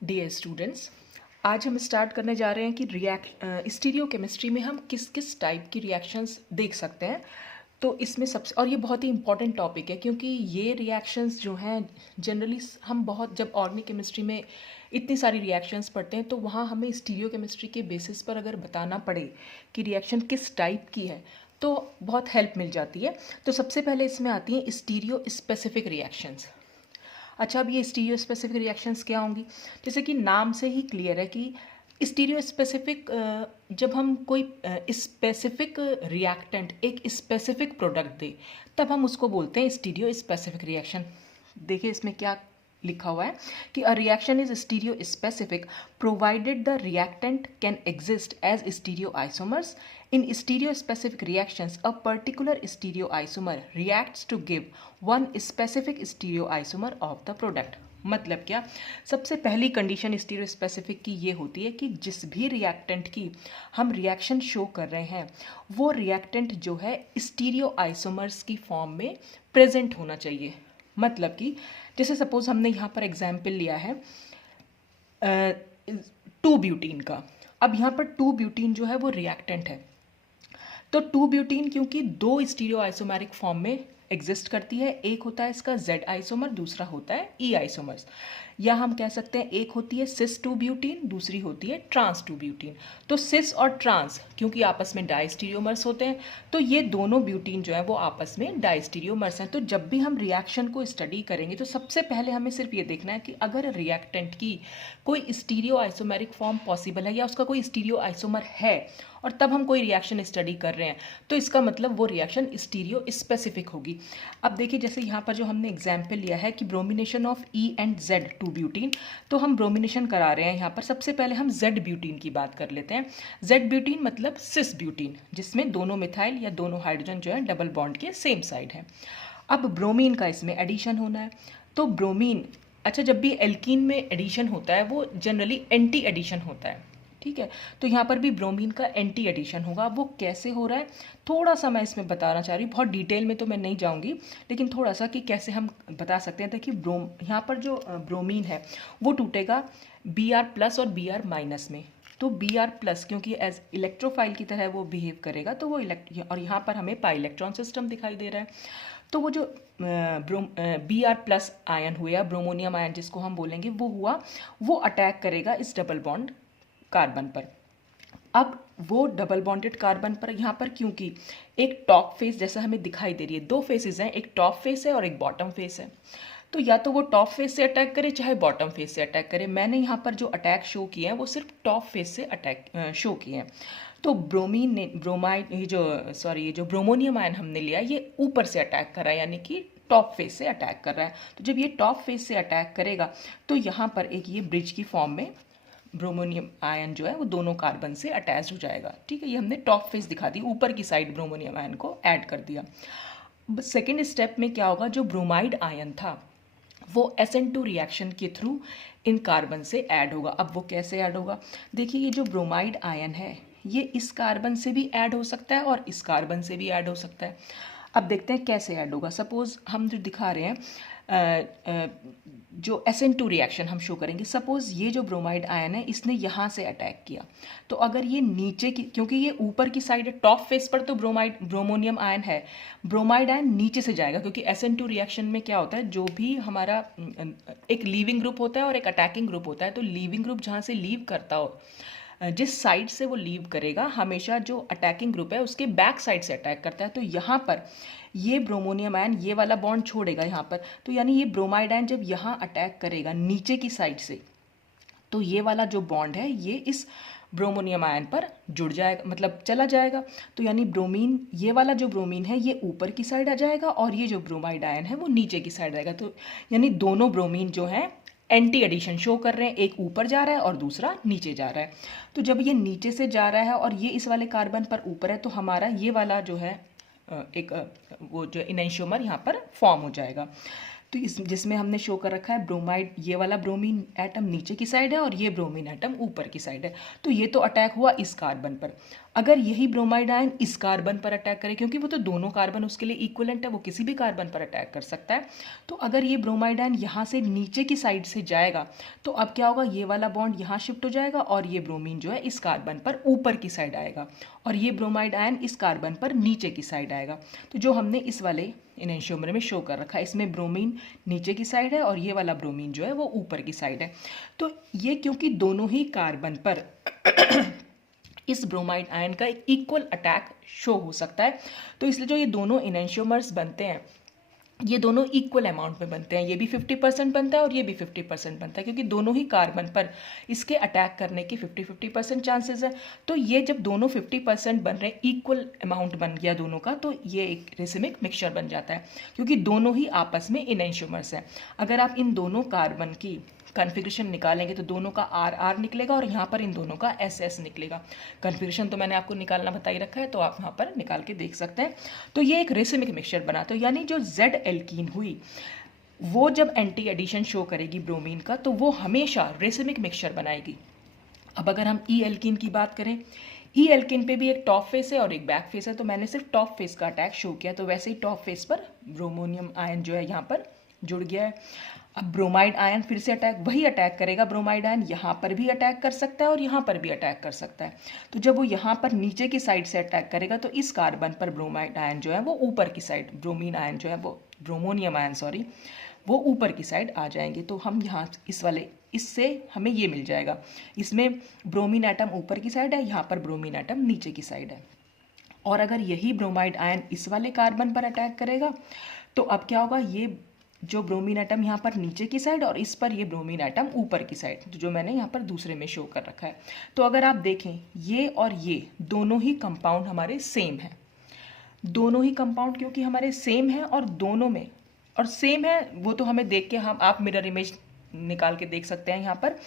Dear students, आज हम start करने जा रहे हैं कि स्टीरियोकेमिस्ट्री में हम किस किस टाइप की रिएक्शंस देख सकते हैं। तो इसमें सबसे और ये बहुत ही इंपॉर्टेंट टॉपिक है क्योंकि ये रिएक्शंस जो हैं जनरली हम बहुत जब ऑर्गेनिक केमिस्ट्री में इतनी सारी रिएक्शंस पढ़ते हैं तो वहाँ हमें स्टीरियोकेमिस्ट्री के बेसिस पर अगर बताना पड़े कि रिएक्शन किस टाइप की है तो बहुत हेल्प मिल जाती है। तो सबसे पहले इसमें आती हैं स्टीरियो स्पेसिफिक रिएक्शंस। अच्छा, अब ये स्टीरियो स्पेसिफिक रिएक्शंस क्या होंगी? जैसे कि नाम से ही क्लियर है कि स्टीरियो स्पेसिफिक, जब हम कोई स्पेसिफिक रिएक्टेंट एक स्पेसिफिक प्रोडक्ट दे तब हम उसको बोलते हैं स्टीरियो स्पेसिफिक रिएक्शन। देखिए इसमें क्या लिखा हुआ है कि a reaction is stereo specific provided the reactant can exist as stereo isomers. In stereospecific reactions, a particular stereoisomer reacts to give one specific stereoisomer of the product. मतलब क्या? सबसे पहली कंडीशन स्टीरियोस्पेसिफिक की ये होती है कि जिस भी रिएक्टेंट की हम रिएक्शन शो कर रहे हैं वो रिएक्टेंट जो है स्टीरियो आइसोमर्स की फॉर्म में प्रेजेंट होना चाहिए। मतलब कि जैसे सपोज हमने यहाँ पर एग्जाम्पल लिया है 2 ब्यूटीन का। अब यहाँ पर 2 ब्यूटीन जो है वो रिएक्टेंट है, तो 2 ब्यूटीन क्योंकि दो स्टीरियो आइसोमेरिक फॉर्म में एग्जिस्ट करती है, एक होता है इसका Z आइसोमर, दूसरा होता है E आइसोमर्स। या हम कह सकते हैं एक होती है सिस 2 ब्यूटीन, दूसरी होती है ट्रांस 2 ब्यूटीन। तो सिस और ट्रांस क्योंकि आपस में डाइस्टीरियोमर्स होते हैं तो ये दोनों ब्यूटीन जो है वो आपस में डाइस्टीरियोमर्स हैं। तो जब भी हम रिएक्शन को स्टडी करेंगे तो सबसे पहले हमें सिर्फ ये देखना है कि अगर रिएक्टेंट की कोई स्टीरियो आइसोमेरिक फॉर्म पॉसिबल है या उसका कोई स्टीरियो आइसोमर है और तब हम कोई रिएक्शन स्टडी कर रहे हैं तो इसका मतलब वो रिएक्शन स्टीरियो स्पेसिफिक होगी। अब देखिए जैसे यहाँ पर जो हमने एग्जाम्पल लिया है कि bromination of E and Z 2 butene, तो हम ब्रोमिनेशन करा रहे हैं यहाँ पर। सबसे पहले हम Z ब्यूटीन की बात कर लेते हैं। Z ब्यूटीन मतलब सिस ब्यूटीन, जिसमें दोनों मिथाइल या दोनों हाइड्रोजन जो है डबल बॉन्ड के सेम साइड है। अब ब्रोमीन का इसमें एडिशन होना है, तो ब्रोमीन, अच्छा जब भी एल्कीन में एडिशन होता है वो जनरली एंटी एडिशन होता है, ठीक है। तो यहाँ पर भी ब्रोमीन का एंटी एडिशन होगा। वो कैसे हो रहा है थोड़ा सा मैं इसमें बताना चाह रही हूँ, बहुत डिटेल में तो मैं नहीं जाऊँगी लेकिन थोड़ा सा कि कैसे हम बता सकते हैं। देखिए यहाँ पर जो ब्रोमीन है वो टूटेगा Br+ और Br- में। तो Br+ क्योंकि एज इलेक्ट्रोफाइल की तरह वो बिहेव करेगा तो वो और यहाँ पर हमें पाई इलेक्ट्रॉन सिस्टम दिखाई दे रहा है। तो वो जो Br+ आयन हुआ, ब्रोमोनियम आयन जिसको हम बोलेंगे, वो हुआ, वो अटैक करेगा इस डबल बॉन्ड कार्बन पर। अब वो डबल बॉन्डेड कार्बन पर यहाँ पर क्योंकि एक टॉप फेस जैसा हमें दिखाई दे रही है, दो फेसेस हैं, एक टॉप फेस है और एक बॉटम फेस है। तो या तो वो टॉप फेस से अटैक करे चाहे बॉटम फेस से अटैक करे। मैंने यहाँ पर जो अटैक शो किए हैं वो सिर्फ टॉप फेस से अटैक शो किए हैं। तो ब्रोमीन ने ब्रोमाइड ये जो ब्रोमोनियम आयन हमने लिया ये ऊपर से अटैक कर रहा है, यानी कि टॉप फेस से अटैक कर रहा है। तो जब ये टॉप फेस से अटैक करेगा तो यहाँ पर एक ये ब्रिज की फॉर्म में ब्रोमोनियम आयन जो है वो दोनों कार्बन से अटैच हो जाएगा, ठीक है। ये हमने टॉप फेस दिखा दी, ऊपर की साइड ब्रोमोनियम आयन को ऐड कर दिया। सेकेंड स्टेप में क्या होगा, जो ब्रोमाइड आयन था वो SN2 रिएक्शन के थ्रू इन कार्बन से ऐड होगा। अब वो कैसे ऐड होगा, देखिए ये जो ब्रोमाइड आयन है ये इस कार्बन से भी ऐड हो सकता है और इस कार्बन से भी ऐड हो सकता है। अब देखते हैं कैसे ऐड होगा। सपोज हम जो दिखा रहे हैं जो SN2 रिएक्शन हम शो करेंगे, सपोज ये जो ब्रोमाइड आयन है इसने यहाँ से अटैक किया, तो अगर ये नीचे की, क्योंकि ये ऊपर की साइड है टॉप फेस पर, तो ब्रोमोनियम आयन है, ब्रोमाइड आयन नीचे से जाएगा क्योंकि SN2 रिएक्शन में क्या होता है, जो भी हमारा एक लीविंग ग्रुप होता है और एक अटैकिंग ग्रुप होता है। तो लीविंग ग्रुप जहाँ से लीव करता हो, जिस साइड से वो लीव करेगा, हमेशा जो अटैकिंग ग्रुप है उसके बैक साइड से अटैक करता है। तो यहाँ पर ये ब्रोमोनियम आयन ये वाला बॉन्ड छोड़ेगा यहाँ पर, तो यानी ये ब्रोमाइड आयन जब यहाँ अटैक करेगा नीचे की साइड से, तो ये वाला जो बॉन्ड है ये इस ब्रोमोनियम आयन पर जुड़ जाएगा, मतलब चला जाएगा। तो यानी ब्रोमीन, ये वाला जो ब्रोमीन है ये ऊपर की साइड आ जाएगा और ये जो ब्रोमाइड आयन है वो नीचे की साइड आएगा। तो यानी दोनों ब्रोमीन जो हैं एंटी एडिशन शो कर रहे हैं, एक ऊपर जा रहा है और दूसरा नीचे जा रहा है। तो जब ये नीचे से जा रहा है और ये इस वाले कार्बन पर ऊपर है तो हमारा ये वाला जो है वो जो इनैंशियोमर यहाँ पर फॉर्म हो जाएगा। तो इस जिसमें हमने शो कर रखा है ब्रोमाइड, ये वाला ब्रोमीन एटम नीचे की साइड है और ये ब्रोमीन एटम ऊपर की साइड है। तो ये तो अटैक हुआ इस कार्बन पर। अगर यही ब्रोमाइड आयन इस कार्बन पर अटैक करे, क्योंकि वो तो दोनों कार्बन उसके लिए इक्वलेंट है, वो किसी भी कार्बन पर अटैक कर सकता है, तो अगर ये ब्रोमाइड आयन यहाँ से नीचे की साइड से जाएगा तो अब क्या होगा, ये वाला बॉन्ड यहाँ शिफ्ट हो जाएगा और ये ब्रोमीन जो है इस कार्बन पर ऊपर की साइड आएगा और ये ब्रोमाइड आयन इस कार्बन पर नीचे की साइड आएगा। तो जो हमने इस वाले इनेंशियोमर में शो कर रखा है, इसमें ब्रोमीन नीचे की साइड है और ये वाला ब्रोमीन जो है वो ऊपर की साइड है। तो ये क्योंकि दोनों ही कार्बन पर इस ब्रोमाइड आयन का एक इक्वल अटैक शो हो सकता है, तो इसलिए जो ये दोनों इनेंशियोमर्स बनते हैं ये दोनों इक्वल अमाउंट में बनते हैं, ये भी 50% बनता है और ये भी 50% बनता है, क्योंकि दोनों ही कार्बन पर इसके अटैक करने की 50-50% चांसेस है। तो ये जब दोनों 50% बन रहे हैं, इक्वल अमाउंट बन गया दोनों का, तो ये एक रेसिमिक मिक्सचर बन जाता है, क्योंकि दोनों ही आपस में इनेंशियोमर्स हैं। अगर आप इन दोनों कार्बन की कन्फिग्रेशन निकालेंगे तो दोनों का आर आर निकलेगा और यहाँ पर इन दोनों का एस एस निकलेगा। कन्फिग्रेशन तो मैंने आपको निकालना बता ही रखा है, तो आप वहाँ पर निकाल के देख सकते हैं। तो ये एक रेसिमिक मिक्सचर बना, तो यानी जो जेड एल्कीन हुई वो जब एंटी एडिशन शो करेगी ब्रोमीन का, तो वो हमेशा रेसिमिक मिक्सचर बनाएगी। अब अगर हम ई एल्कीन की बात करें, ई एल्कीन पे भी एक टॉप फेस है और एक बैक फेस है, तो मैंने सिर्फ टॉप फेस का अटैक शो किया, तो वैसे ही टॉप फेस पर ब्रोमोनियम आयन जो है यहाँ पर जुड़ गया है। अब ब्रोमाइड आयन फिर से वही अटैक करेगा, ब्रोमाइड आयन यहाँ पर भी अटैक कर सकता है और यहाँ पर भी अटैक कर सकता है। तो जब वो यहाँ पर नीचे की साइड से अटैक करेगा तो इस कार्बन पर ब्रोमाइड आयन जो है वो ऊपर की साइड, ब्रोमीन आयन जो है वो ब्रोमोनियम आयन सॉरी वो ऊपर की साइड आ जाएंगे। तो हम यहाँ इस वाले इससे हमें ये मिल जाएगा, इसमें ब्रोमीन एटम ऊपर की साइड है, यहाँ पर ब्रोमीन एटम नीचे की साइड है। और अगर यही ब्रोमाइड आयन इस वाले कार्बन पर अटैक करेगा तो अब क्या होगा, ये जो ब्रोमीन एटम यहाँ पर नीचे की साइड और इस पर ये ब्रोमीन एटम ऊपर की साइड, जो मैंने यहाँ पर दूसरे में शो कर रखा है। तो अगर आप देखें ये और ये दोनों ही कंपाउंड हमारे सेम हैं, दोनों ही कंपाउंड क्योंकि हमारे सेम है और दोनों में और सेम है, वो तो हमें देख के हम आप मिरर इमेज निकाल के देख सकते हैं यहाँ पर।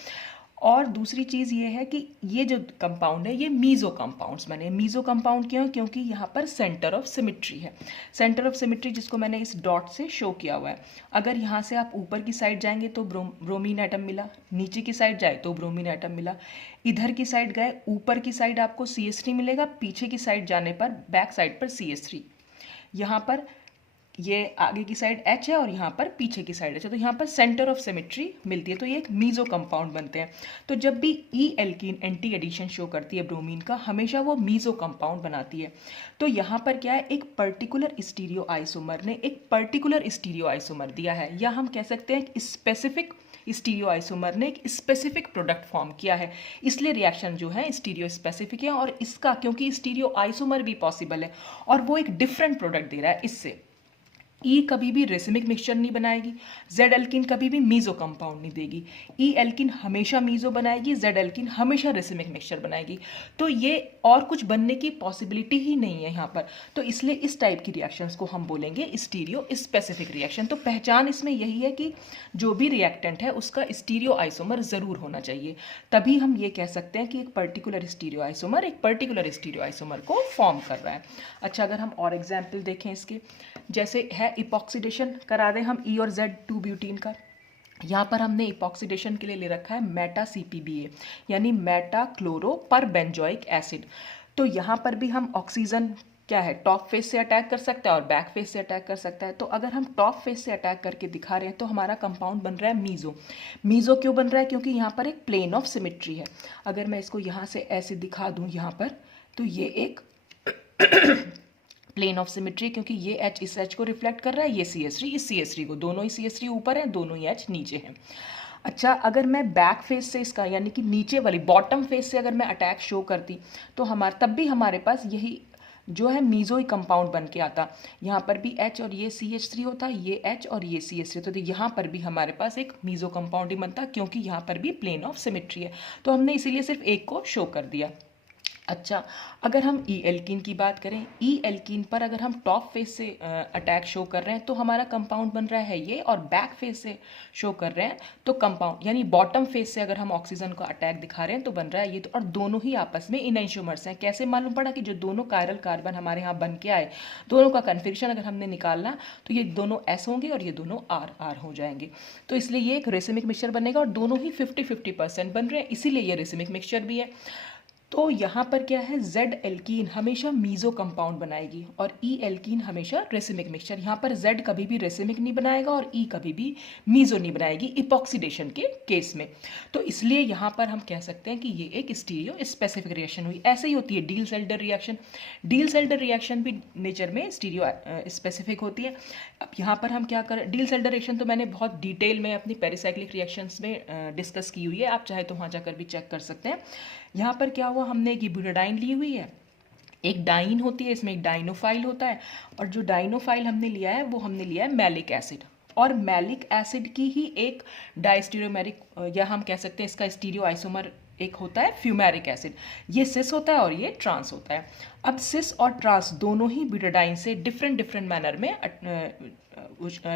और दूसरी चीज़ ये है कि ये जो कंपाउंड है ये मीज़ो कंपाउंड्स बने। मीज़ो कंपाउंड क्यों, क्योंकि यहाँ पर सेंटर ऑफ सिमिट्री है, सेंटर ऑफ सिमिट्री जिसको मैंने इस डॉट से शो किया हुआ है। अगर यहाँ से आप ऊपर की साइड जाएंगे तो ब्रोमीन एटम मिला, नीचे की साइड जाए तो ब्रोमीन एटम मिला, इधर की साइड गए ऊपर की साइड आपको CH3 मिलेगा, पीछे की साइड जाने पर बैक साइड पर CH3, यहाँ पर ये आगे की साइड H है और यहाँ पर पीछे की साइड H है, तो यहाँ पर सेंटर ऑफ सिमेट्री मिलती है, तो ये एक मीज़ो कंपाउंड बनते हैं। तो जब भी ई एल्कीन एंटी एडिशन शो करती है ब्रोमीन का, हमेशा वो मीज़ो कंपाउंड बनाती है। तो यहाँ पर क्या है, एक पर्टिकुलर स्टीरियो आइसोमर ने एक पर्टिकुलर स्टीरियो आइसोमर दिया है, या हम कह सकते हैं स्पेसिफिक स्टीरियो आइसोमर ने एक स्पेसिफिक प्रोडक्ट फॉर्म किया है, इसलिए रिएक्शन जो है स्टीरियो स्पेसिफिक है। और इसका क्योंकि स्टीरियो आइसोमर भी पॉसिबल है और वो एक डिफरेंट प्रोडक्ट दे रहा है, इससे ई कभी भी रेसिमिक मिक्सचर नहीं बनाएगी, जेड एल्किन कभी भी मीज़ो कंपाउंड नहीं देगी, ई एल्किन हमेशा मीज़ो बनाएगी, जेड एल्किन हमेशा रेसिमिक मिक्सचर बनाएगी। तो ये और कुछ बनने की पॉसिबिलिटी ही नहीं है यहाँ पर, तो इसलिए इस टाइप की रिएक्शंस को हम बोलेंगे स्टीरियो स्पेसिफिक रिएक्शन। तो पहचान इसमें यही है कि जो भी रिएक्टेंट है उसका स्टीरियो आइसोमर ज़रूर होना चाहिए, तभी हम ये कह सकते हैं कि एक पर्टिकुलर स्टीरियो आइसोमर एक पर्टिकुलर स्टीरियो आइसोमर को फॉर्म कर रहा है। अच्छा, अगर हम और एग्जाम्पल देखें इसके, जैसे है इपॉक्सीडेशन करा दें हम ई और Z2 ब्यूटीन का। यहाँ पर हमने इपॉक्सीडेशन के लिए ले रखा है मेटा CPBA यानी मेटा क्लोरो पर बेंजोइक एसिड। तो यहाँ पर भी हम ऑक्सीजन क्या है टॉप फेस से अटैक कर सकता है और बैक फेस से अटैक कर सकता है। तो अगर हम टॉप फेस से अटैक करके दिखा रहे हैं तो हमारा कंपाउंड बन रहा है मीज़ो। मीज़ो क्यों बन रहा है, क्योंकि यहाँ पर एक प्लेन ऑफ सिमिट्री है। अगर मैं इसको यहाँ से ऐसे दिखा दूँ यहाँ पर, तो ये एक प्लेन ऑफ सिमिट्री, क्योंकि ये H इस H को रिफ्लेक्ट कर रहा है, ये CH3 इस CH3 को, दोनों ही CH3 ऊपर हैं, दोनों ही H नीचे हैं। अच्छा, अगर मैं बैक फेस से इसका यानी कि नीचे वाली बॉटम फेस से अगर मैं अटैक शो करती तो तब भी हमारे पास यही जो है मीज़ो ही कंपाउंड बन के आता। यहाँ पर भी H और ये CH3 होता, ये H और ये CH3 होता, तो यहाँ पर भी हमारे पास एक मीज़ो कंपाउंड ही बनता, क्योंकि यहाँ पर भी प्लेन ऑफ सिमिट्री है। तो हमने इसीलिए सिर्फ एक को शो कर दिया। अच्छा, अगर हम ई एल्कीन की बात करें, ई एल्कीन पर अगर हम टॉप फेस से अटैक शो कर रहे हैं तो हमारा कंपाउंड बन रहा है ये, और बैक फेस से शो कर रहे हैं तो कंपाउंड यानी बॉटम फेस से अगर हम ऑक्सीजन का अटैक दिखा रहे हैं तो बन रहा है ये। तो और दोनों ही आपस में इनेंशियोमर्स हैं। कैसे मालूम पड़ा कि जो दोनों कायरल कार्बन हमारे यहाँ बन के आए, दोनों का कन्फिग्रेशन अगर हमने निकालना तो ये दोनों S होंगे और ये दोनों R हो जाएंगे। तो इसलिए ये एक रेसिमिक मिक्सचर बनेगा और दोनों ही 50-50% बन रहे हैं, इसीलिए ये रेसिमिक मिक्सचर भी है। तो यहाँ पर क्या है, Z एल्कीन हमेशा मीजो कंपाउंड बनाएगी और E एल्कीन हमेशा रेसिमिक मिक्सचर। यहाँ पर Z कभी भी रेसिमिक नहीं बनाएगा और E कभी भी मीजो नहीं बनाएगी इपॉक्सीडेशन के केस में। तो इसलिए यहाँ पर हम कह सकते हैं कि ये एक स्टीरियो स्पेसिफिक रिएक्शन हुई। ऐसे ही होती है डील सेल्डर रिएक्शन। डील सेल्डर रिएक्शन भी नेचर में स्टीरियो स्पेसिफिक होती है। अब यहाँ पर हम क्या करें, डील सेल्डर रिएक्शन तो मैंने बहुत डिटेल में अपनी पेरिसाइक्लिक रिएक्शंस में डिस्कस की हुई है, आप चाहे तो वहाँ जाकर भी चेक कर सकते हैं। यहाँ पर क्या हुआ, हमने एक ब्यूटाडाइन ली हुई है, एक डाइन होती है, इसमें एक डाइनोफाइल होता है, और जो डाइनोफाइल हमने लिया है वो हमने लिया है मैलिक एसिड। और मैलिक एसिड की ही एक डाइस्टीरियोमेरिक, या हम कह सकते हैं इसका स्टीरियो आइसोमर एक होता है फ्यूमेरिक एसिड। ये सिस होता है और ये ट्रांस होता है। अब सिस और ट्रांस दोनों ही ब्यूटाडाइन से डिफरेंट मैनर में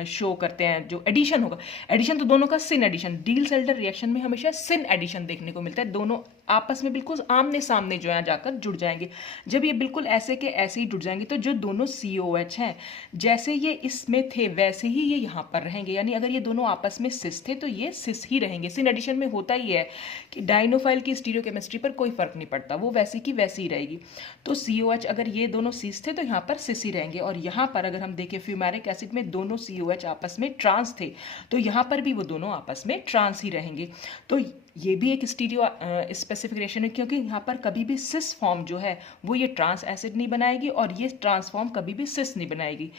शो करते हैं। जो एडिशन होगा, एडिशन तो दोनों का सिन एडिशन, डील सेल्डर रिएक्शन में हमेशा सिन एडिशन देखने को मिलता है। दोनों आपस में बिल्कुल आमने सामने जो है जाकर जुड़ जाएंगे। जब ये बिल्कुल ऐसे के ऐसे ही जुड़ जाएंगे तो जो दोनों COH हैं, जैसे ये इसमें थे वैसे ही ये यहाँ पर रहेंगे। यानी अगर ये दोनों आपस में सिस थे तो ये सिस ही रहेंगे। सिन एडिशन में होता ही है कि डाइनोफाइल की स्टीरियोकेमिस्ट्री पर कोई फर्क नहीं पड़ता, वो वैसी की वैसी ही रहेगी। तो COH अगर ये दोनों सिस थे तो यहाँ पर सिस ही रहेंगे। और यहाँ पर अगर हम देखें फ्यूमेरिक एसिड में दोनों COH आपस में ट्रांस थे, तो यहाँ पर भी वो दोनों आपस में ट्रांस ही रहेंगे। तो ये भी एक स्टीरियो स्पेसिफिक रिएक्शन है, क्योंकि यहाँ पर कभी भी सिस फॉर्म जो है वो ये ट्रांस एसिड नहीं बनाएगी और ये ट्रांस फॉर्म कभी भी सिस नहीं बनाएगी।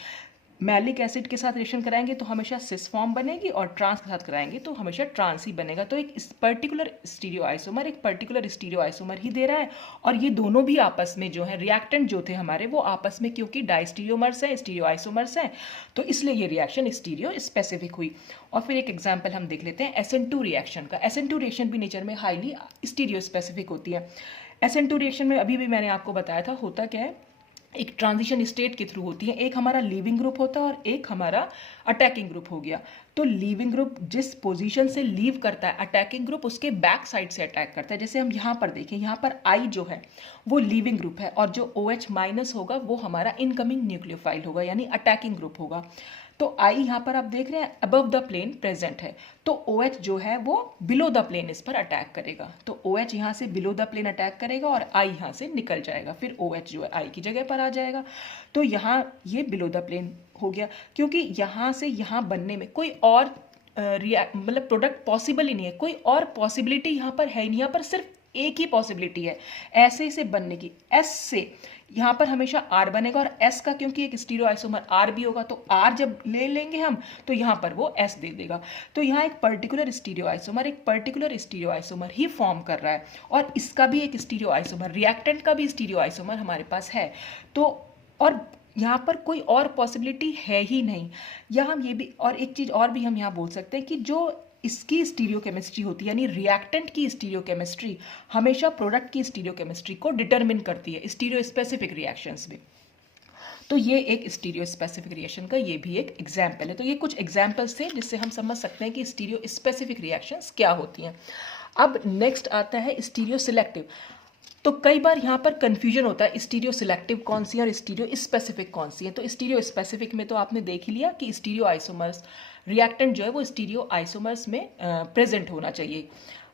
मैलिक एसिड के साथ रिएक्शन कराएंगे तो हमेशा सिस फॉर्म बनेगी और ट्रांस के साथ कराएंगे तो हमेशा ट्रांस ही बनेगा। तो एक पर्टिकुलर स्टीरियो आइसोमर एक पर्टिकुलर स्टीरियो आइसोमर ही दे रहा है। और ये दोनों भी आपस में जो है रिएक्टेंट जो थे हमारे, वो आपस में क्योंकि डाइस्टीरियोमर्स हैं, स्टीरियो आइसोमर्स हैं, तो इसलिए ये रिएक्शन स्टीरियो स्पेसिफिक हुई। और फिर एक एग्जाम्पल हम देख लेते हैं SN2 रिएक्शन का। SN2 रिएक्शन भी नेचर में हाईली स्टीरियो स्पेसिफिक होती है। SN2 रिएक्शन में अभी भी मैंने आपको बताया था होता क्या है, एक ट्रांजिशन स्टेट के थ्रू होती है। एक हमारा लीविंग ग्रुप होता है और एक हमारा अटैकिंग ग्रुप हो गया। तो लीविंग ग्रुप जिस पोजीशन से लीव करता है, अटैकिंग ग्रुप उसके बैक साइड से अटैक करता है। जैसे हम यहाँ पर देखें, यहाँ पर I जो है वो लीविंग ग्रुप है और जो OH माइनस होगा वो हमारा इनकमिंग न्यूक्लियोफाइल होगा, यानी अटैकिंग ग्रुप होगा। तो I यहाँ पर आप देख रहे हैं अबव द प्लेन प्रेजेंट है, तो OH जो है वो बिलो द प्लेन इस पर अटैक करेगा। तो OH यहाँ से बिलो द प्लेन अटैक करेगा और I यहाँ से निकल जाएगा, फिर OH जो है I की जगह पर आ जाएगा। तो यहाँ ये बिलो द प्लेन हो गया, क्योंकि यहाँ से यहाँ बनने में कोई और मतलब प्रोडक्ट पॉसिबल ही नहीं है, कोई और पॉसिबिलिटी यहाँ पर है नहीं। यहाँ पर सिर्फ एक ही पॉसिबिलिटी है ऐसे से बनने की, S से यहाँ पर हमेशा R बनेगा। और S का क्योंकि एक स्टीरियो आइसोमर R भी होगा, तो R जब ले लेंगे हम तो यहाँ पर वो S दे देगा। तो यहाँ एक पर्टिकुलर स्टीरियो आइसोमर एक पर्टिकुलर स्टीरियो आइसोमर ही फॉर्म कर रहा है और इसका भी एक स्टीरियो आइसोमर, रिएक्टेंट का भी स्टीरियो आइसोमर हमारे पास है। तो और यहाँ पर कोई और पॉसिबिलिटी है ही नहीं। या हम ये भी, और एक चीज़ और भी हम यहाँ बोल सकते हैं कि जो इसकी स्टीरियोकेमिस्ट्री होती है, यानी रिएक्टेंट की स्टीरियोकेमिस्ट्री हमेशा प्रोडक्ट की स्टीरियोकेमिस्ट्री को डिटरमिन करती है स्टीरियो स्पेसिफिक रिएक्शंस में। तो ये एक स्टीरियो स्पेसिफिक रिएक्शन का ये भी एक एग्जाम्पल है। तो ये कुछ एग्जाम्पल्स थे जिससे हम समझ सकते हैं कि स्टीरियो स्पेसिफिक रिएक्शंस क्या होती हैं। अब नेक्स्ट आता है स्टीरियो सिलेक्टिव। तो कई बार यहाँ पर कंफ्यूजन होता है स्टीरियो सिलेक्टिव कौन सी है और स्टीरियो स्पेसिफिक कौन सी है। तो स्टीरियो स्पेसिफिक में तो आपने देख ही लिया कि स्टीरियो आइसोमर्स रिएक्टेंट जो है वो स्टीरियो आइसोमर्स में प्रेजेंट होना चाहिए।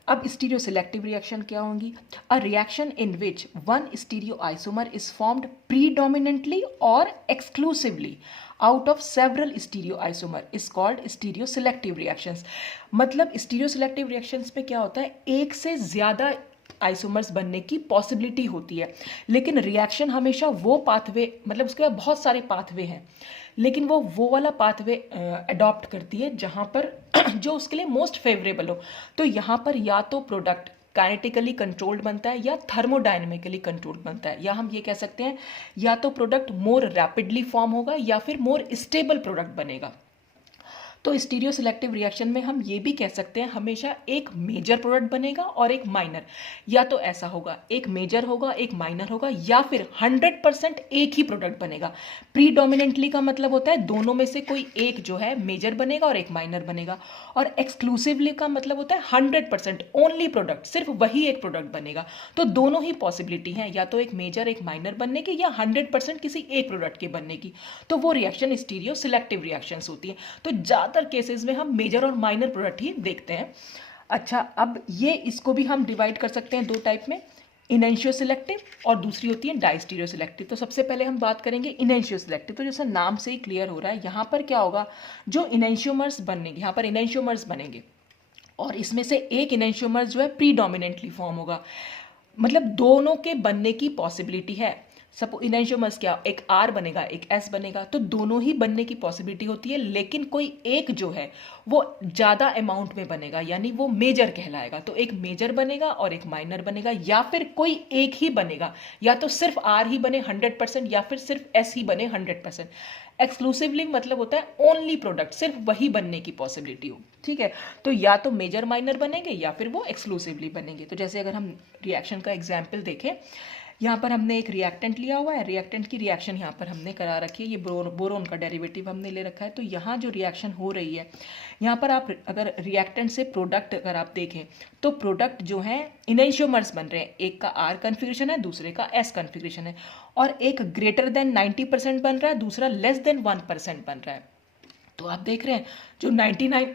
अब स्टीरियो सिलेक्टिव रिएक्शन क्या होंगी? A reaction in which one stereo isomer is formed predominantly और exclusively out of several stereo isomer is called stereo selective reactions. मतलब स्टीरियो सिलेक्टिव रिएक्शंस में क्या होता है, एक से ज़्यादा आइसोमर्स बनने की पॉसिबिलिटी होती है, लेकिन रिएक्शन हमेशा वो पाथवे, मतलब उसके बहुत सारे पाथवे हैं, लेकिन वो वाला पाथवे अडॉप्ट करती है जहाँ पर जो उसके लिए मोस्ट फेवरेबल हो। तो यहाँ पर या तो प्रोडक्ट काइनेटिकली कंट्रोल्ड बनता है या थर्मोडायनेमिकली कंट्रोल्ड बनता है, या हम ये कह सकते हैं या तो प्रोडक्ट मोर रैपिडली फॉर्म होगा या फिर मोर स्टेबल प्रोडक्ट बनेगा। तो स्टीरियो सिलेक्टिव रिएक्शन में हम ये भी कह सकते हैं हमेशा एक मेजर प्रोडक्ट बनेगा और एक माइनर, या तो ऐसा होगा एक मेजर होगा एक माइनर होगा, या फिर 100% एक ही प्रोडक्ट बनेगा। प्रीडोमिनेंटली का मतलब होता है दोनों में से कोई एक जो है मेजर बनेगा और एक माइनर बनेगा, और एक्सक्लूसिवली का मतलब होता है 100% ओनली प्रोडक्ट, सिर्फ वही एक प्रोडक्ट बनेगा। तो दोनों ही पॉसिबिलिटी हैं, या तो एक मेजर एक माइनर बनने की या 100% किसी एक प्रोडक्ट के बनने की। तो वो रिएक्शन स्टीरियो सिलेक्टिव रिएक्शंस होती है। तो ज़्यादातर केसेस में हम मेजर और माइनर प्रोडक्ट ही देखते हैं। अच्छा, अब ये इसको भी हम डिवाइड कर सकते हैं दो टाइप में। इनेंशियो सिलेक्टिव और दूसरी होती है डाइस्टीरियो सिलेक्टिव। तो सबसे पहले हम बात करेंगे इनेंशियो सिलेक्टिव। तो जैसे नाम से ही क्लियर हो रहा है, यहाँ पर क्या होगा, जो इनेंशियोमर्स बनेंगे, यहाँ पर इनेंशियोमर्स बनेंगे और इसमें से एक इनेंशियोमर्स जो है प्रीडोमिनेंटली फॉर्म होगा, मतलब दोनों के बनने की पॉसिबिलिटी है। सपोज इनेंशियोमर्स क्या, एक आर बनेगा एक एस बनेगा, तो दोनों ही बनने की पॉसिबिलिटी होती है, लेकिन कोई एक जो है वो ज़्यादा अमाउंट में बनेगा, यानी वो मेजर कहलाएगा। तो एक मेजर बनेगा और एक माइनर बनेगा, या फिर कोई एक ही बनेगा, या तो सिर्फ आर ही बने 100% या फिर सिर्फ एस ही बने 100%। एक्सक्लूसिवली मतलब होता है ओनली प्रोडक्ट, सिर्फ वही बनने की पॉसिबिलिटी हो, ठीक है। तो या तो मेजर माइनर बनेंगे या फिर वो एक्सक्लूसिवली बनेंगे। तो जैसे अगर हम रिएक्शन का एग्जाम्पल देखें, यहाँ पर हमने एक रिएक्टेंट लिया हुआ है, रिएक्टेंट की रिएक्शन यहाँ पर हमने करा रखी है, ये बोरोन का डेरिवेटिव हमने ले रखा है। तो यहाँ जो रिएक्शन हो रही है, यहाँ पर आप अगर रिएक्टेंट से प्रोडक्ट अगर आप देखें तो प्रोडक्ट जो है इनेंशियोमर्स बन रहे हैं, एक का आर कन्फिग्रेशन है, दूसरे का एस कन्फिग्रेशन है, और एक ग्रेटर देन 90% बन रहा है, दूसरा लेस देन 1% बन रहा है। तो आप देख रहे हैं जो 99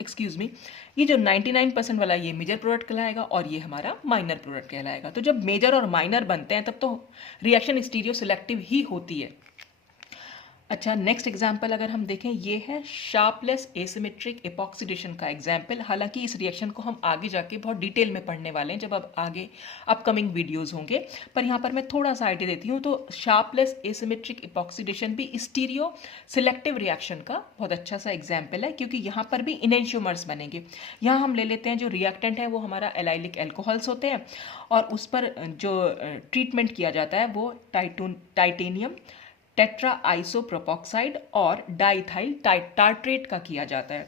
एक्सक्यूज मी, ये जो 99% वाला ये मेजर प्रोडक्ट कहलाएगा और ये हमारा माइनर प्रोडक्ट कहलाएगा। तो जब मेजर और माइनर बनते हैं तब तो रिएक्शन स्टीरियो सिलेक्टिव ही होती है। अच्छा, नेक्स्ट एग्जाम्पल अगर हम देखें, ये है शार्पलेस एसिमेट्रिक एपॉक्सीडेशन का एग्जाम्पल। हालांकि इस रिएक्शन को हम आगे जाके बहुत डिटेल में पढ़ने वाले हैं जब अब आगे अपकमिंग वीडियोस होंगे, पर यहाँ पर मैं थोड़ा सा आइडिया देती हूँ। तो शार्पलेस एसिमेट्रिक एपॉक्सीडेशन भी स्टीरियो सिलेक्टिव रिएक्शन का बहुत अच्छा सा एग्जाम्पल है, क्योंकि यहाँ पर भी इनेंशियोमर्स बनेंगे। यहाँ हम ले लेते हैं जो रिएक्टेंट है वो हमारा एलाइलिक एल्कोहल्स होते हैं, और उस पर जो ट्रीटमेंट किया जाता है वो टाइटेनियम टेट्रा आइसोप्रोपोक्साइड और डाइथाइल टार्ट्रेट का किया जाता है।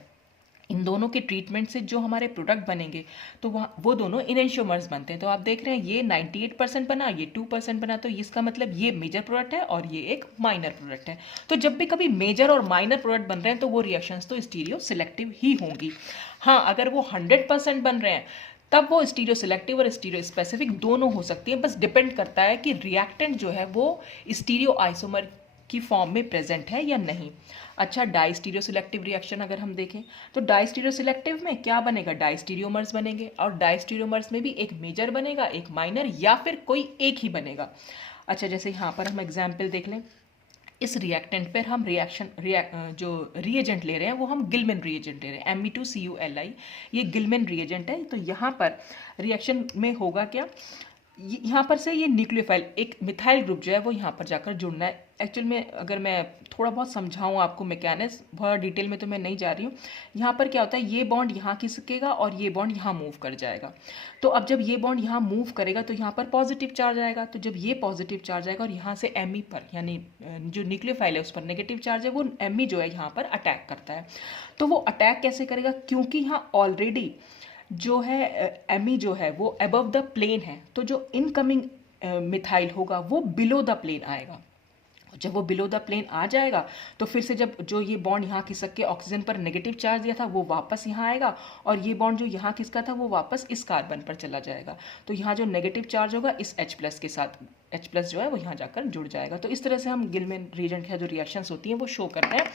इन दोनों के ट्रीटमेंट से जो हमारे प्रोडक्ट बनेंगे तो वो दोनों इनेंशियोमर्स बनते हैं। तो आप देख रहे हैं ये 98% बना, ये 2% बना, तो इसका मतलब ये मेजर प्रोडक्ट है और ये एक माइनर प्रोडक्ट है। तो जब भी कभी मेजर और माइनर प्रोडक्ट बन रहे हैं तो वो रिएक्शंस तो स्टीरियो सिलेक्टिव ही होंगी। हाँ, अगर वो 100% बन रहे हैं तब वो स्टीरियो सिलेक्टिव और स्टीरियो स्पेसिफिक दोनों हो सकती है, बस डिपेंड करता है कि रिएक्टेंट जो है वो स्टीरियो आइसोमर की फॉर्म में प्रेजेंट है या नहीं। अच्छा, डाई स्टीरियो सिलेक्टिव रिएक्शन अगर हम देखें तो डाई स्टीरियो सिलेक्टिव में क्या बनेगा, डाई स्टीरियोमर्स बनेंगे, और डाई स्टीरियोमर्स में भी एक मेजर बनेगा, एक माइनर, या फिर कोई एक ही बनेगा। अच्छा, जैसे यहाँ पर हम एग्जाम्पल देख लें, इस रिएक्टेंट पर हम जो रिएजेंट ले रहे हैं वो हम गिलमैन रिएजेंट ले रहे हैं, Me2CuLi, ये गिलमैन रिएजेंट है। तो यहाँ पर रिएक्शन में होगा क्या, यहाँ पर से ये न्यूक्लियोफाइल एक मिथाइल ग्रुप जो है वो यहाँ पर जाकर जुड़ना है। एक्चुअल में अगर मैं थोड़ा बहुत समझाऊँ आपको मैकेनिक्स, बहुत डिटेल में तो मैं नहीं जा रही हूँ। यहाँ पर क्या होता है, ये बॉन्ड यहाँ खिसकेगा और ये बॉन्ड यहाँ मूव कर जाएगा। तो अब जब ये बॉन्ड यहाँ मूव करेगा तो यहाँ पर पॉजिटिव चार्ज आएगा, तो जब ये पॉजिटिव चार्ज आएगा और यहाँ से Me पर, यानी जो न्यूक्लियोफाइल है उस पर नेगेटिव चार्ज है, वो Me जो है यहाँ पर अटैक करता है। तो वो अटैक कैसे करेगा, क्योंकि यहाँ ऑलरेडी जो है Me जो है वो अबव द प्लेन है, तो जो इनकमिंग मिथाइल होगा वो बिलो द प्लेन आएगा। जब वो बिलो द प्लेन आ जाएगा तो फिर से जब जो ये बॉन्ड यहाँ खिसक के ऑक्सीजन पर नेगेटिव चार्ज दिया था वो वापस यहाँ आएगा, और ये बॉन्ड जो यहाँ खिसका था वो वापस इस कार्बन पर चला जाएगा। तो यहाँ जो नेगेटिव चार्ज होगा इस H+ के साथ, H+ जो है वो यहाँ जाकर जुड़ जाएगा। तो इस तरह से हम गिलमैन रिएजेंट के जो रिएक्शंस होती हैं वो शो करते हैं।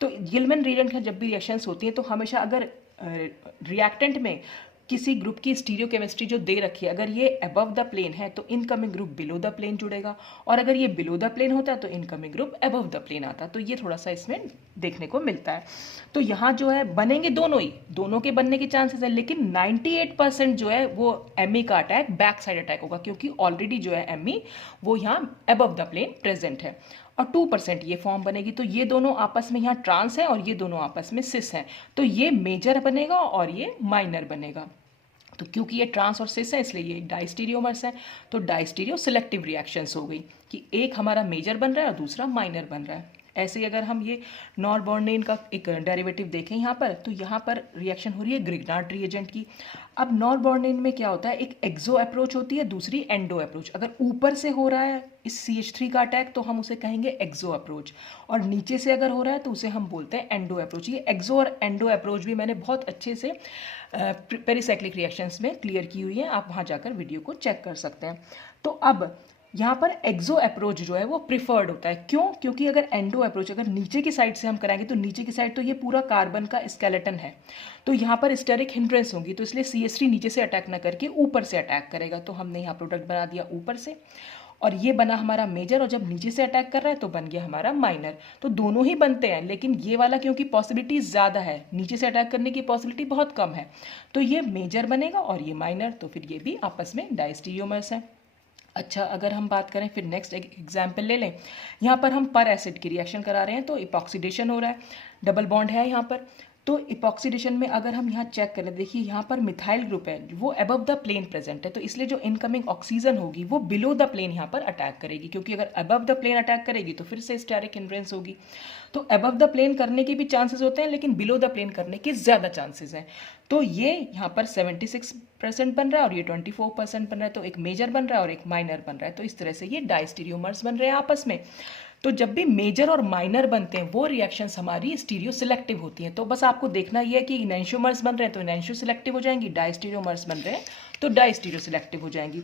तो गिलमैन रिएजेंट के जब भी रिएक्शंस होती हैं तो हमेशा अगर रिएक्टेंट में किसी ग्रुप की स्टीरियो केमिस्ट्री जो दे रखी है, अगर ये अबव द प्लेन है तो incoming group below the plane जुड़ेगा, और अगर ये बिलो द प्लेन होता है तो incoming group above the plane आता। तो ये थोड़ा सा इसमें देखने को मिलता है। तो यहाँ जो है बनेंगे दोनों ही, दोनों के बनने के चांसेस है, लेकिन 98% जो है वो Me का अटैक बैक साइड अटैक होगा, क्योंकि ऑलरेडी जो है Me वो यहाँ अबव द प्लेन प्रेजेंट है, और 2% ये फॉर्म बनेगी। तो ये दोनों आपस में यहाँ ट्रांस है और ये दोनों आपस में सिस हैं, तो ये मेजर बनेगा और ये माइनर बनेगा। तो क्योंकि ये ट्रांस और सिस है इसलिए ये डाइस्टीरियोमर्स है। तो डाइस्टीरियो सिलेक्टिव रिएक्शंस हो गई कि एक हमारा मेजर बन रहा है और दूसरा माइनर बन रहा है। ऐसे ही अगर हम ये नॉरबॉर्नेन का एक डेरिवेटिव देखें यहाँ पर, तो यहाँ पर रिएक्शन हो रही है ग्रिग्नार्ड रिएजेंट की। अब नॉरबॉर्नेन में क्या होता है, एक एक्सो अप्रोच होती है, दूसरी एंडो अप्रोच। अगर ऊपर से हो रहा है इस CH3 का अटैक तो हम उसे कहेंगे एक्सो अप्रोच, और नीचे से अगर हो रहा है तो उसे हम बोलते हैं एंडो अप्रोच। ये एक्सो और एंडो अप्रोच भी मैंने बहुत अच्छे से पेरिसाइक्लिक रिएक्शंस में क्लियर की हुई है, आप वहाँ जाकर वीडियो को चेक कर सकते हैं। तो अब यहाँ पर एक्सो अप्रोच जो है वो प्रिफर्ड होता है। क्यों? क्योंकि अगर एंडो अप्रोच अगर नीचे की साइड से हम कराएंगे तो नीचे की साइड तो ये पूरा कार्बन का स्केलेटन है, तो यहाँ पर स्टेरिक हिंड्रेंस होगी, तो इसलिए CH3 नीचे से अटैक ना करके ऊपर से अटैक करेगा। तो हमने यहाँ प्रोडक्ट बना दिया ऊपर से, और ये बना हमारा मेजर, और जब नीचे से अटैक कर रहा है तो बन गया हमारा माइनर। तो दोनों ही बनते हैं, लेकिन ये वाला क्योंकि पॉसिबिलिटी ज़्यादा है, नीचे से अटैक करने की पॉसिबिलिटी बहुत कम है, तो ये मेजर बनेगा और ये माइनर, तो फिर ये भी आपस में डायस्टीरियोमर्स हैं। अच्छा, अगर हम बात करें फिर नेक्स्ट एग्जाम्पल ले लें। यहाँ पर हम पर एसिड की रिएक्शन करा रहे हैं, तो इपॉक्सीडेशन हो रहा है, डबल बॉन्ड है यहाँ पर। तो इपॉक्सीडेशन में अगर हम यहाँ चेक करें, देखिए यहाँ पर मिथाइल ग्रुप है, वो अबव द प्लेन प्रेजेंट है, तो इसलिए जो इनकमिंग ऑक्सीजन होगी वो बिलो द प्लेन यहाँ पर अटैक करेगी, क्योंकि अगर अबव द प्लेन अटैक करेगी तो फिर से स्टेरिक हिंड्रेंस होगी। तो अबव द प्लेन करने के भी चांसेस होते हैं, लेकिन बिलो द प्लेन करने के ज़्यादा चांसेस हैं। तो ये यहाँ पर 76% बन रहा है और ये 24% बन रहा है, तो एक मेजर बन रहा है और एक माइनर बन रहा है। तो इस तरह से ये डायस्टीरियोमर्स बन रहे हैं आपस में। तो जब भी मेजर और माइनर बनते हैं वो रिएक्शंस हमारी स्टीरियो सिलेक्टिव होती हैं। तो बस आपको देखना ये है कि इनैंशियोमर्स बन रहे हैं तो इनैंशियो सिलेक्टिव हो जाएंगी, डायस्टीरियोमर्स बन रहे हैं तो डायस्टीरियो सिलेक्टिव हो जाएंगी।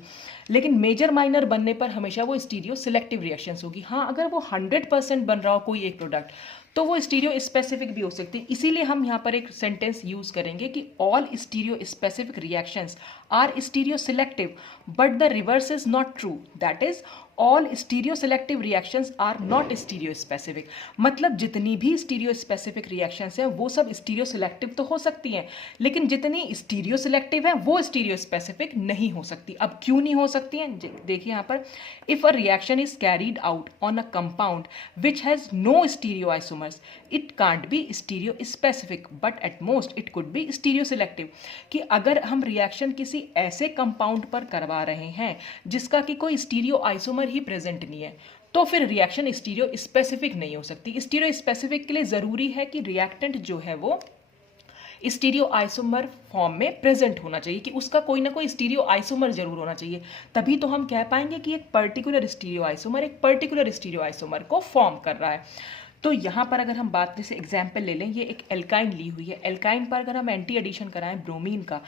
लेकिन मेजर माइनर बनने पर हमेशा वो स्टीरियो सिलेक्टिव रिएक्शंस होगी। हाँ, अगर वो 100% बन रहा हो कोई एक प्रोडक्ट तो वो स्टीरियो स्पेसिफिक भी हो सकती है। इसीलिए हम यहाँ पर एक सेंटेंस यूज करेंगे कि all stereo specific reactions are stereo selective but the reverse is not true, that is all stereo selective reactions are not stereo specific. मतलब जितनी भी स्टीरियो स्पेसिफिक रिएक्शंस हैं वो सब स्टीरियो सिलेक्टिव तो हो सकती हैं, लेकिन जितनी स्टीरियो सिलेक्टिव है वो स्टीरियो स्पेसिफिक नहीं हो सकती। अब क्यों नहीं हो सकती हैं? देखिए यहाँ पर, if a reaction is carried out on a compound which has no stereo isomers it can't be stereo specific but at most it could be stereo selective. कि अगर हम रिएक्शन किसी ऐसे कंपाउंड पर करवा रहे हैं जिसका कि कोई स्टीरियो आइसोमर ही प्रेजेंट नहीं है, तो फिर रिएक्शन स्टीरियो स्पेसिफिक नहीं हो सकती। स्टीरियो स्पेसिफिक के लिए जरूरी है कि रिएक्टेंट जो है वो स्टीरियो आइसोमर फॉर्म में प्रेजेंट होना चाहिए, कि उसका कोई ना कोई स्टीरियो आइसोमर जरूर होना चाहिए, तभी तो हम कह पाएंगे कि एक पर्टिकुलर स्टीरियो आइसोमर एक पर्टिकुलर स्टीरियो आइसोमर को फॉर्म कर रहा है। तो यहाँ पर अगर हम बात जैसे एग्जाम्पल ले लें, ये एक एल्काइन ली हुई है, एल्काइन पर अगर हम एंटी एडिशन कराएं ब्रोमीन का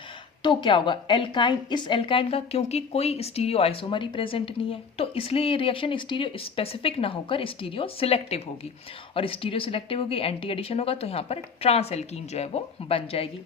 तो क्या होगा? एल्काइन, इस एल्काइन का क्योंकि कोई स्टीरियो आइसोमर ही प्रेजेंट नहीं है तो इसलिए ये रिएक्शन स्टीरियो स्पेसिफिक ना होकर स्टीरियो सिलेक्टिव होगी, और स्टीरियो सिलेक्टिव होगी, एंटी एडिशन होगा, तो यहाँ पर ट्रांस एल्कीन जो है वो बन जाएगी।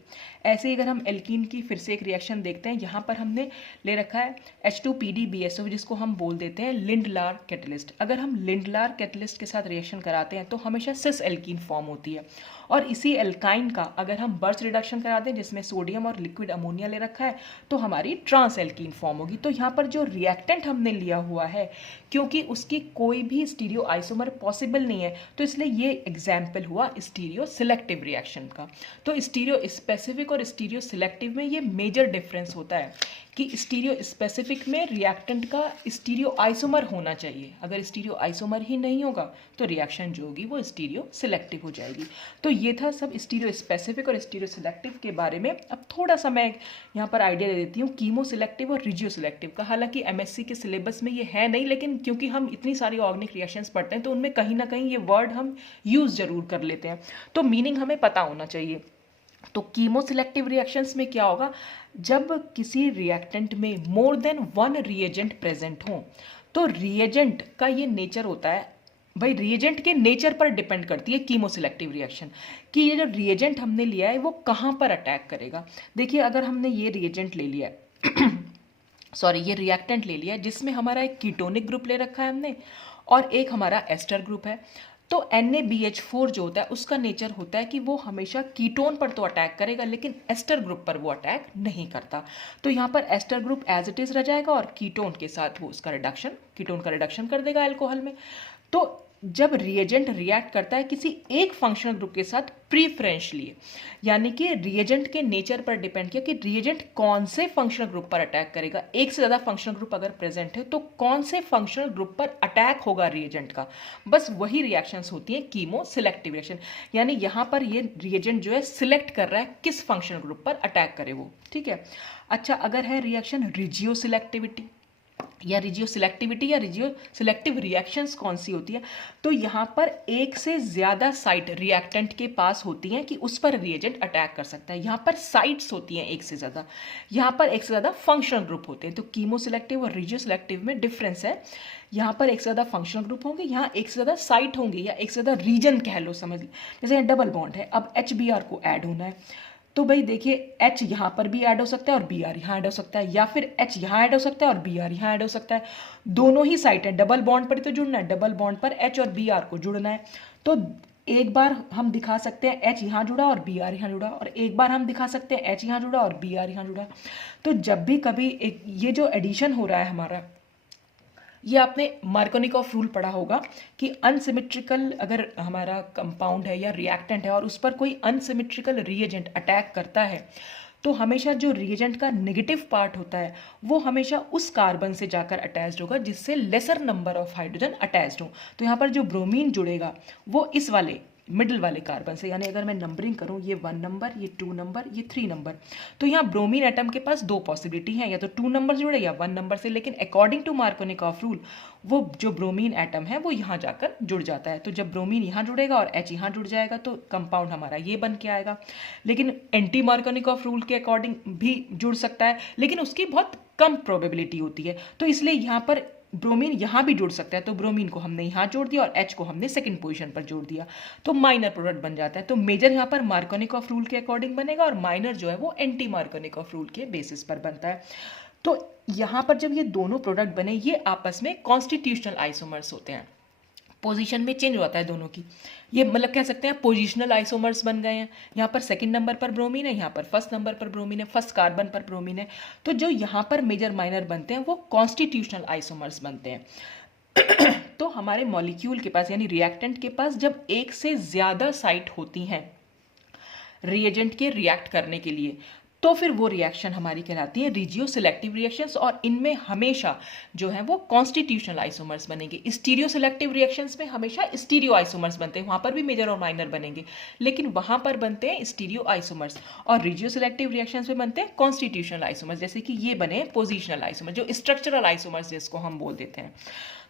ऐसे ही अगर हम एल्कीन की फिर से एक रिएक्शन देखते हैं, यहाँ पर हमने ले रखा है H2PDBSO जिसको हम बोल देते हैं लिंडलार कैटलिस्ट। अगर हम लिंडलार कैटलिस्ट के साथ रिएक्शन कराते हैं तो हमेशा सिस एल्कीन फॉर्म होती है, और इसी एल्काइन का अगर हम बर्च रिडक्शन कराते हैं जिसमें सोडियम और लिक्विड अमोनिया ले रखा है तो हमारी ट्रांस एल्कीन फॉर्म होगी। तो यहाँ पर जो रिएक्टेंट हमने लिया हुआ है क्योंकि उसकी कोई भी स्टीरियो आइसोमर पॉसिबल नहीं है तो इसलिए ये एग्जाम्पल हुआ स्टीरियो सिलेक्टिव रिएक्शन का। तो स्टीरियो स्पेसिफिक और स्टीरियो सिलेक्टिव में ये मेजर डिफरेंस होता है कि स्टीरियो स्पेसिफिक में रिएक्टेंट का स्टीरियो आइसोमर होना चाहिए, अगर स्टीरियो आइसोमर ही नहीं होगा तो रिएक्शन जो होगी वो स्टीरियो सिलेक्टिव हो जाएगी। तो ये था सब स्टीरियो स्पेसिफिक और स्टीरियो सिलेक्टिव के बारे में। अब थोड़ा सा मैं यहाँ पर आइडिया दे देती हूँ कीमो सिलेक्टिव और रिजियो सिलेक्टिव का। हालांकि MSc के सिलेबस में ये है नहीं, लेकिन क्योंकि हम इतनी सारी ऑर्गेनिक रिएक्शंस पढ़ते हैं तो उनमें कहीं ना कहीं ये वर्ड हम यूज़ जरूर कर लेते हैं, तो मीनिंग हमें पता होना चाहिए। तो कीमो सिलेक्टिव रिएक्शंस में क्या होगा? जब किसी रिएक्टेंट में more than one reagent present हो, तो रिएजेंट का ये नेचर होता है, भाई रिएजेंट के नेचर पर डिपेंड करती है कीमो सिलेक्टिव रिएक्शन कि ये जो रिएजेंट हमने लिया है वो कहाँ पर अटैक करेगा। देखिए अगर हमने ये रिएजेंट ले लिया है सॉरी ये रिएक्टेंट ले लिया है जिसमें हमारा एक कीटोनिक ग्रुप ले रखा है हमने और एक हमारा एस्टर ग्रुप है, तो NaBH4 जो होता है उसका नेचर होता है कि वो हमेशा कीटोन पर तो अटैक करेगा लेकिन एस्टर ग्रुप पर वो अटैक नहीं करता। तो यहाँ पर ester group as it is रह जाएगा और कीटोन के साथ वो उसका रिडक्शन, कीटोन का रिडक्शन कर देगा अल्कोहल में। तो जब रिएजेंट रिएक्ट करता है किसी एक फंक्शनल ग्रुप के साथ प्रीफरेंशियली, यानी कि रिएजेंट के नेचर पर डिपेंड किया कि रिएजेंट कौन से फंक्शनल ग्रुप पर अटैक करेगा। एक से ज़्यादा फंक्शनल ग्रुप अगर प्रेजेंट है तो कौन से फंक्शनल ग्रुप पर अटैक होगा रिएजेंट का, बस वही रिएक्शंस होती हैं कीमो सिलेक्टिव रिएक्शन। यानी यहाँ पर ये रिएजेंट जो है सिलेक्ट कर रहा है किस फंक्शनल ग्रुप पर अटैक करे वो, ठीक है। अच्छा, अगर है रिएक्शन रिजियो सिलेक्टिविटी, या रिजियो सिलेक्टिविटी या रिजियो सिलेक्टिव रिएक्शंस कौन सी होती है, तो यहाँ पर एक से ज़्यादा साइट रिएक्टेंट के पास होती हैं कि उस पर रिएजेंट अटैक कर सकता है। यहाँ पर साइट्स होती हैं एक से ज़्यादा, यहाँ पर एक से ज़्यादा फंक्शनल ग्रुप होते हैं। तो कीमो सिलेक्टिव और रिजियो सिलेक्टिव में डिफरेंस है, यहाँ पर एक से ज़्यादा फंक्शनल ग्रुप होंगे, यहाँ एक से ज़्यादा साइट होंगी या एक से ज़्यादा रीजन कह लो, समझ लो। जैसे यहाँ डबल बॉन्ड है, अब HBr को ऐड होना है, तो भाई देखिए H यहाँ पर भी ऐड हो सकता है और Br यहाँ ऐड हो सकता है, या फिर H यहाँ ऐड हो सकता है और Br यहाँ ऐड हो सकता है। दोनों ही साइट है, डबल बॉन्ड पर ही तो जुड़ना है, डबल बॉन्ड पर H और Br को जुड़ना है। तो एक बार हम दिखा सकते हैं H यहाँ जुड़ा और Br यहाँ जुड़ा, और एक बार हम दिखा सकते हैं H यहाँ जुड़ा और Br यहाँ जुड़ा। तो जब भी कभी ये जो एडिशन हो रहा है हमारा, ये आपने मार्कोनिकॉफ रूल पढ़ा होगा कि अनसिमेट्रिकल अगर हमारा कंपाउंड है या रिएक्टेंट है और उस पर कोई अनसिमेट्रिकल रिएजेंट अटैक करता है, तो हमेशा जो रिएजेंट का नेगेटिव पार्ट होता है वो हमेशा उस कार्बन से जाकर अटैच्ड होगा जिससे laser number of hydrogen attached हो। तो यहाँ पर जो ब्रोमीन जुड़ेगा वो इस वाले मिडिल वाले कार्बन से, यानी अगर मैं नंबरिंग करूँ, ये 1 नंबर, ये 2 नंबर, ये 3 नंबर, तो यहाँ ब्रोमीन एटम के पास दो पॉसिबिलिटी हैं, या तो 2 नंबर जुड़े या 1 नंबर से। लेकिन अकॉर्डिंग टू मार्कोनिकॉफ रूल वो जो ब्रोमीन एटम है वो यहाँ जाकर जुड़ जाता है। तो जब ब्रोमीन यहाँ जुड़ेगा और H यहाँ जुड़ जाएगा तो कंपाउंड हमारा ये बन के आएगा। लेकिन एंटी मार्कोनिकॉफ रूल के अकॉर्डिंग भी जुड़ सकता है, लेकिन उसकी बहुत कम प्रोबेबिलिटी होती है। तो इसलिए यहाँ पर ब्रोमीन यहाँ भी जुड़ सकता है, तो ब्रोमीन को हमने यहाँ जोड़ दिया और H को हमने सेकंड पोजीशन पर जोड़ दिया, तो माइनर प्रोडक्ट बन जाता है। तो मेजर यहाँ पर मार्कोनिकॉफ रूल के अकॉर्डिंग बनेगा और माइनर जो है वो एंटी मार्कोनिकॉफ रूल के बेसिस पर बनता है। तो यहाँ पर जब ये दोनों प्रोडक्ट बने, ये आपस में कॉन्स्टिट्यूशनल आइसोमर्स होते हैं, पोजीशन में चेंज होता है दोनों की, ये मतलब कह सकते हैं पोजिशनल आइसोमर्स बन गए हैं। यहाँ पर सेकंड नंबर पर ब्रोमीन है, यहाँ पर फर्स्ट नंबर पर ब्रोमीन है, फर्स्ट कार्बन पर ब्रोमीन है। तो जो यहाँ पर मेजर माइनर बनते हैं वो कॉन्स्टिट्यूशनल आइसोमर्स बनते हैं। तो हमारे मॉलिक्यूल के पास यानी रिएक्टेंट के पास जब एक से ज़्यादा साइट होती हैं रिएजेंट के रिएक्ट करने के लिए, तो फिर वो रिएक्शन हमारी कहलाती है रिजियो सिलेक्टिव रिएक्शंस, और इनमें हमेशा जो है वो कॉन्स्टिट्यूशनल आइसोमर्स बनेंगे। स्टीरियो सिलेक्टिव रिएक्शंस में हमेशा स्टीरियो आइसोमर्स बनते हैं, वहाँ पर भी मेजर और माइनर बनेंगे, लेकिन वहाँ पर बनते हैं स्टीरियो आइसोमर्स, और रिजियो सिलेक्टिव रिएक्शंस में बनते हैं कॉन्स्टिट्यूशनल आइसोमर्स, जैसे कि ये बने पोजिशनल आइसोमर्स, जो स्ट्रक्चरल आइसोमर्स जिसको हम बोल देते हैं।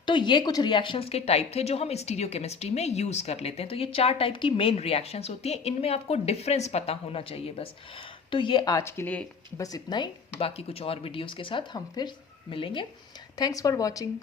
तो ये कुछ रिएक्शंस के टाइप थे जो हम स्टीरियो केमिस्ट्री में यूज़ कर लेते हैं। तो ये 4 टाइप की मेन रिएक्शंस होती हैं, इनमें आपको डिफरेंस पता होना चाहिए बस। तो ये आज के लिए बस इतना ही, बाकी कुछ और वीडियोस के साथ हम फिर मिलेंगे। Thanks for watching.